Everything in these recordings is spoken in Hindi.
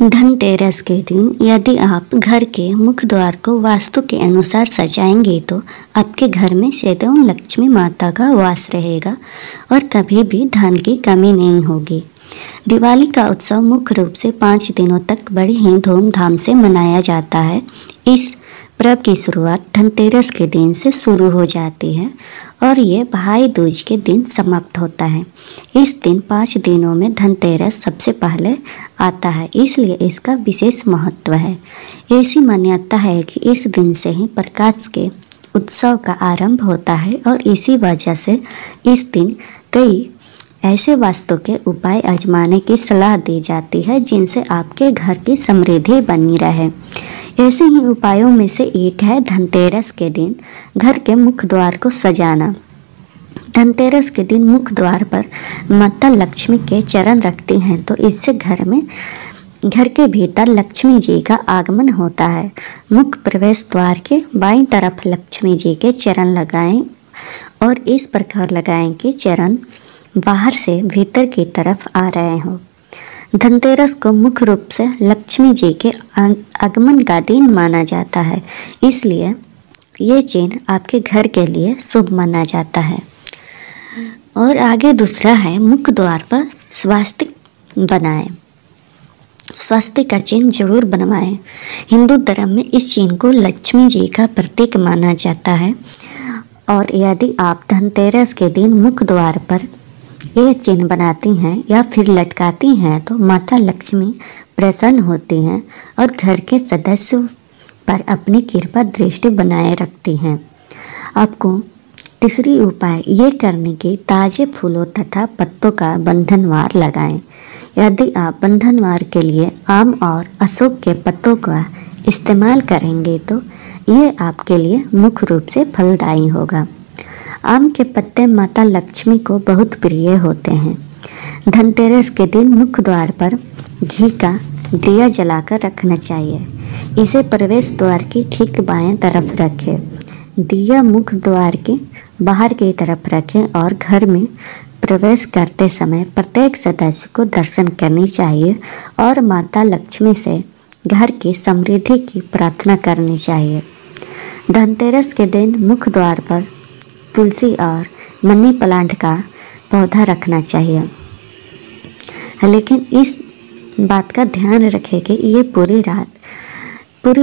धनतेरस के दिन यदि आप घर के मुख्य द्वार को वास्तु के अनुसार सजाएंगे तो आपके घर में सदैव लक्ष्मी माता का वास रहेगा और कभी भी धन की कमी नहीं होगी। दिवाली का उत्सव मुख्य रूप से 5 दिनों तक बड़ी ही धूमधाम से मनाया जाता है। इस पर्व की शुरुआत धनतेरस के दिन से शुरू हो जाती है और ये भाई दूज के दिन समाप्त होता है। इस दिन 5 दिनों में धनतेरस सबसे पहले आता है, इसलिए इसका विशेष महत्व है। ऐसी मान्यता है कि इस दिन से ही प्रकाश के उत्सव का आरंभ होता है और इसी वजह से इस दिन कई ऐसे वास्तु के उपाय आजमाने की सलाह दी जाती है जिनसे आपके घर की समृद्धि बनी रहे। ऐसे ही उपायों में से एक है धनतेरस के दिन घर के मुख्य द्वार को सजाना। धनतेरस के दिन मुख्य द्वार पर माता लक्ष्मी के चरण रखती हैं तो इससे घर के भीतर लक्ष्मी जी का आगमन होता है। मुख्य प्रवेश द्वार के बाईं तरफ लक्ष्मी जी के चरण लगाएं और इस प्रकार लगाएं कि चरण बाहर से भीतर की तरफ आ रहे हों। धनतेरस को मुख्य रूप से लक्ष्मी जी के आगमन का दिन माना जाता है, इसलिए ये चिन्ह आपके घर के लिए शुभ माना जाता है। और आगे दूसरा है मुख्य द्वार पर स्वास्तिक बनाएं। स्वास्तिक का चिन्ह जरूर बनवाएं। हिंदू धर्म में इस चिन्ह को लक्ष्मी जी का प्रतीक माना जाता है और यदि आप धनतेरस के दिन मुख्य द्वार पर ये चिन्ह बनाती हैं या फिर लटकाती हैं तो माता लक्ष्मी प्रसन्न होती हैं और घर के सदस्यों पर अपनी कृपा दृष्टि बनाए रखती हैं। आपको तीसरी उपाय ये करने की ताज़े फूलों तथा पत्तों का बंधनवार लगाएं। यदि आप बंधनवार के लिए आम और अशोक के पत्तों का इस्तेमाल करेंगे तो ये आपके लिए मुख्य रूप से फलदायी होगा। आम के पत्ते माता लक्ष्मी को बहुत प्रिय होते हैं। धनतेरस के दिन मुख्य द्वार पर घी का दिया जलाकर रखना चाहिए। इसे प्रवेश द्वार की ठीक बाएं तरफ रखें। दिया मुख्य द्वार के बाहर की तरफ रखें और घर में प्रवेश करते समय प्रत्येक सदस्य को दर्शन करनी चाहिए और माता लक्ष्मी से घर की समृद्धि की प्रार्थना करनी चाहिए। धनतेरस के दिन मुख्य द्वार पर तुलसी और मनी प्लांट का पौधा रखना चाहिए, लेकिन इस बात का ध्यान रखें कि ये पूरी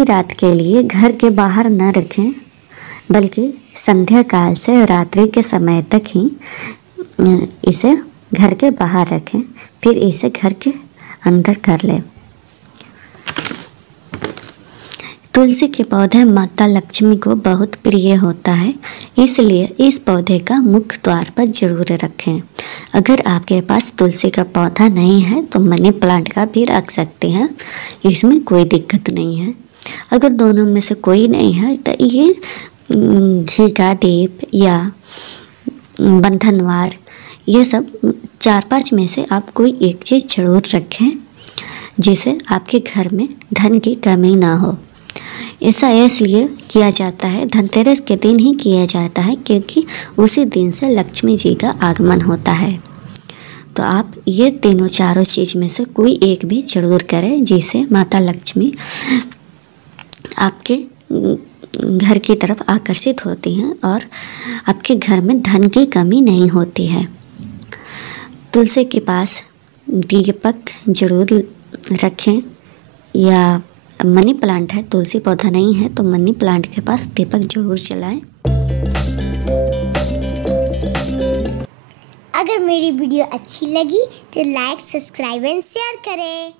रात के लिए घर के बाहर न रखें, बल्कि संध्या काल से रात्रि के समय तक ही इसे घर के बाहर रखें, फिर इसे घर के अंदर कर लें। तुलसी के पौधे माता लक्ष्मी को बहुत प्रिय होता है, इसलिए इस पौधे का मुख्य द्वार पर जरूर रखें। अगर आपके पास तुलसी का पौधा नहीं है तो मनी प्लांट का भी रख सकते हैं, इसमें कोई दिक्कत नहीं है। अगर दोनों में से कोई नहीं है तो ये घी का दीप या बंधनवार, ये सब 4-5 में से आप कोई एक चीज़ जरूर रखें जिससे आपके घर में धन की कमी ना हो। ऐसा इसलिए किया जाता है, धनतेरस के दिन ही किया जाता है क्योंकि उसी दिन से लक्ष्मी जी का आगमन होता है। तो आप ये तीनों चारों चीज़ में से कोई एक भी जरूर करें जिससे माता लक्ष्मी आपके घर की तरफ आकर्षित होती हैं और आपके घर में धन की कमी नहीं होती है। तुलसी के पास दीपक जरूर रखें, या मनी प्लांट है, तुलसी पौधा नहीं है तो मनी प्लांट के पास दीपक जरूर जलाएं। अगर मेरी वीडियो अच्छी लगी तो लाइक, सब्सक्राइब एंड शेयर करें।